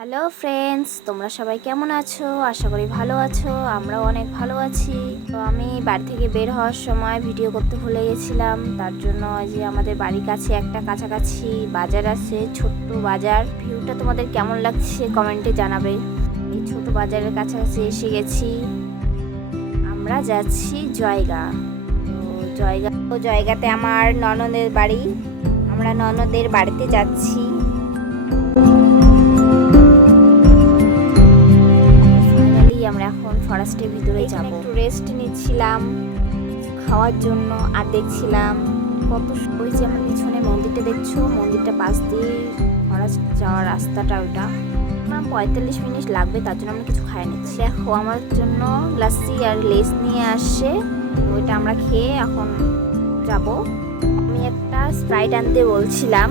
Hello friends, তোমরা সবাই কেমন আছো? আশা করি ভালো আছো। আমরাও অনেক ভালো আছি। তো আমি বাড়ি থেকে বের হওয়ার সময় ভিডিও করতে ভুলে গেছিলাম। তার জন্য যে আমাদের বাড়ির কাছে একটা কাছাকাছি বাজার আছে, ছোট্ট বাজার। ভিউটা তোমাদের কেমন লাগছে কমেন্টে জানাবে। এই ছোট বাজারের কাছাকাছি এসে গেছি। আমরা যাচ্ছি জয়গা। তো জয়গাতে আমার ননদের বাড়ি। আমরা ননদের বাড়িতে যাচ্ছি। আমরা এখন ফরেস্টের ভিতরে যাব। একটু রেস্ট নিচ্ছিলাম খাওয়ার জন্য আর দেখছিলাম কত ওই যে আমার পিছনে মন্দিরটা দেখছো, মন্দিরটা পাশ দিয়ে ফরেস্ট যাওয়ার রাস্তাটা ওইটা 45 মিনিট লাগবে। তার জন্য আমরা কিছু খাই নিচ্ছি। দেখো আমার জন্য লাস্সি আর লেস নিয়ে আসছে, ওইটা আমরা খেয়ে এখন যাব। আমি একটা স্প্রাইট আনতে বলছিলাম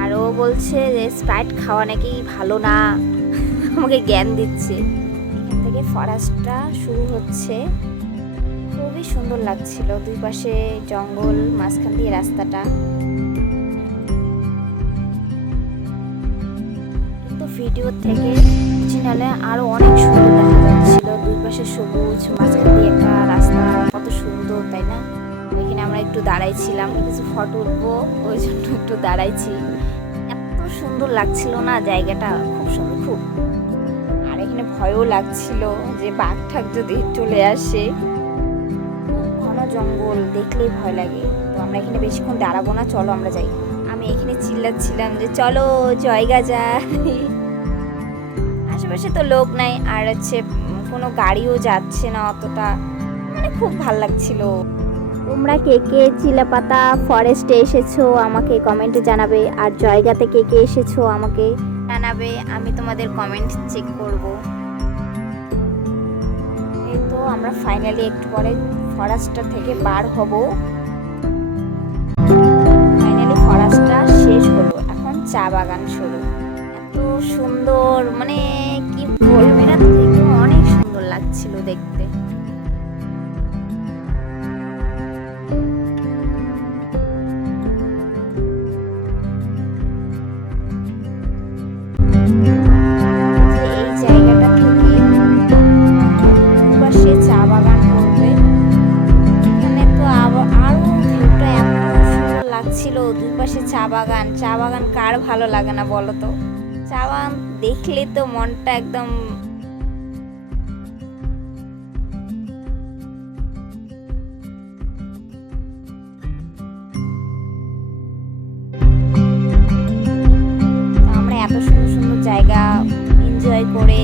আর ও বলছে যে স্প্রাইট খাওয়া নাকি ভালো না, আমাকে জ্ঞান দিচ্ছে। থেকে ফরেস্টটা শুরু হচ্ছে, খুবই সুন্দর লাগছিল। দুই পাশে জঙ্গল, মাঝখান দিয়ে রাস্তাটা। কিন্তু ভিডিও থেকে অরিজিনালে আরো অনেক সুন্দর দেখা যাচ্ছিল। দুই পাশে সবুজ, মাঝখান দিয়ে একটা রাস্তা, কত সুন্দর তাই না? এখানে আমরা একটু দাঁড়াইছিলাম, কিছু ফটো উঠবো, ওই জন্য একটু দাঁড়াইছি। এত সুন্দর লাগছিল না জায়গাটা, খুব সুন্দর। খুব এখানে ভয়ও লাগছিল যে বাঘ ঠাক যদি চলে আসে। ঘন জঙ্গল, দেখলেই ভয় লাগে। তো আমরা এখানে বেশিক্ষণ দাঁড়াবো না, চলো আমরা যাই। আমি এখানে চিল্লাচ্ছিলাম যে চলো জয়গা যাই। আশেপাশে তো লোক নাই আর কোনো গাড়িও যাচ্ছে না অতটা, মানে খুব ভাল লাগছিল। তোমরা কে কে চিলাপাতা ফরেস্টে এসেছো আমাকে কমেন্টে জানাবে, আর জয়গাতে কে কে এসেছো আমাকে জানাবে। আমি তোমাদের কমেন্ট চেক করব। এই তো আমরা ফাইনালি একটু পরে ফরেস্টটা থেকে বার হব। ফাইনালি ফরেস্টটা শেষ হলো, এখন চা বাগান শুরু। এত সুন্দর, মানে কি বলবো, না থেকে অনেক সুন্দর লাগছিল দেখতে। ছিল দুই পাশে চা বাগান। চা বাগান কার ভালো লাগে না বলো তো? চা বাগান দেখলে তো মনটা একদম আমরা এত সুন্দর সুন্দর জায়গা এনজয় করে